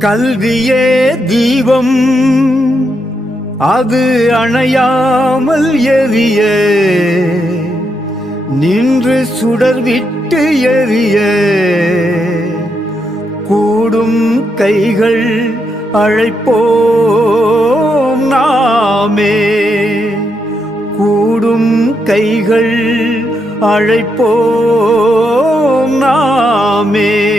கல்வியே தீபம். அது அணையாமல் எரிய. நின்று சுடர் விட்டு எரிய. கூடும் கைகள் அழைப்போம் நாமே. கூடும் கைகள் அழைப்போம் நாமே.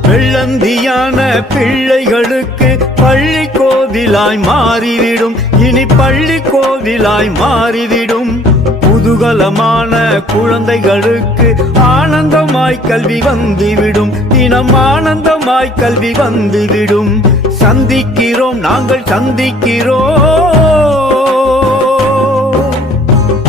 வெள்ளந்தியான பிள்ளைகளுக்கு பள்ளி கோவிலாய் மாறிவிடும். இனி பள்ளி கோவிலாய் மாறிவிடும். குதூகலமான குழந்தைகளுக்கு ஆனந்தமாய் கல்வி வந்துவிடும். தினம் ஆனந்தமாய் கல்வி வந்துவிடும். சந்திக்கிறோம் நாங்கள் சந்திக்கிறோம்.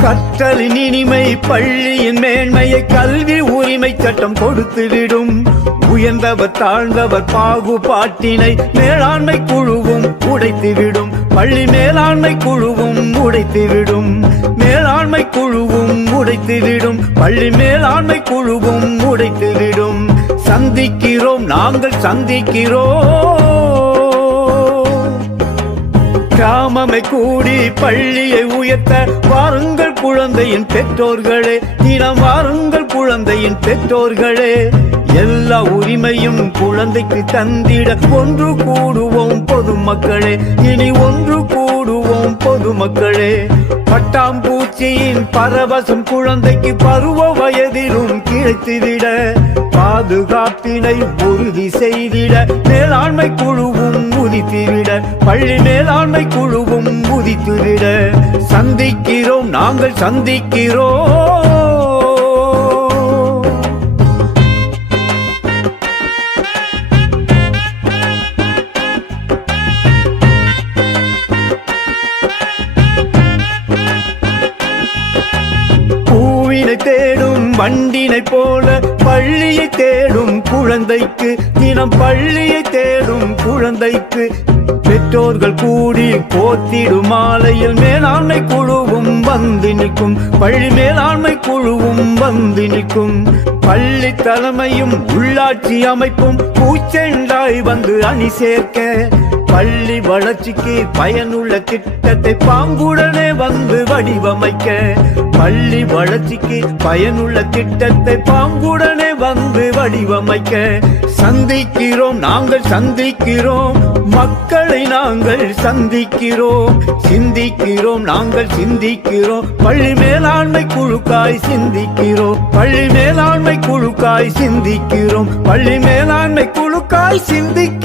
கற்றலின் இனிமை பள்ளியின் மேன்மையை கல்வி உரிமை சட்டம் கொடுத்துவிடும். உயர்ந்தவர் தாழ்ந்தவர் பாகுபாட்டினை மேலாண்மை குழுவும் உடைத்துவிடும். பள்ளி மேலாண்மை குழுவும் உடைத்துவிடும். மேலாண்மை குழுவும் உடைத்துவிடும். பள்ளி மேலாண்மை குழுவும் உடைத்துவிடும். சந்திக்கிறோம் நாங்கள் சந்திக்கிறோம். கிராமமை கூடி பள்ளியை உயர்த்த வாருங்கள் குழந்தையின் பெற்றோர்களே தினம் வாருங்கள் குழந்தையின் பெற்றோர்களே. எல்லா உரிமையும் குழந்தைக்கு தந்திட ஒன்று கூடுவோம் பொதுமக்களே. இனி ஒன்று கூடுவோம் பொதுமக்களே. மகிழ்ச்சியின் பரவசம் குழந்தைக்கு பருவ வயதிலும் கிடைத்துவிட பாதுகாப்பினை உறுதி செய்திட மேலாண்மை குழுவும் உதித்துவிட பள்ளி மேலாண்மை குழுவும் உதித்துவிட சந்திக்கிறோம் நாங்கள் சந்திக்கிறோம். வண்டினை போல பள்ளியை தேடும் குழந்தைக்கு தினம் பள்ளியை தேடும் குழந்தைக்கு பெற்றோர்கள் கூடி போத்திடும் மாலையில் மேலாண்மை குழுவும் வந்து நிற்கும். பள்ளி மேலாண்மை குழுவும் வந்து நிற்கும். பள்ளி தலைமையும் உள்ளாட்சி அமைப்பும் பூச்செண்டாய் வந்து அணி சேர்க்க. பள்ளி வளர்ச்சிக்கு பயனுள்ள திட்டத்தை பாங்குடனே வந்து வடிவமைக்க. பள்ளி வளர்ச்சிக்கு பயனுள்ள திட்டத்தை பாங்குடனே வந்து வடிவமைக்க. சந்திக்கிறோம் நாங்கள் சந்திக்கிறோம். மக்களை நாங்கள் சந்திக்கிறோம். சிந்திக்கிறோம் நாங்கள் சிந்திக்கிறோம். பள்ளி மேலாண்மை குழுக்காய் சிந்திக்கிறோம். பள்ளி மேலாண்மை குழுக்காய் சிந்திக்கிறோம். பள்ளி மேலாண்மை குழுக்காய் சிந்திக்கிறோம்.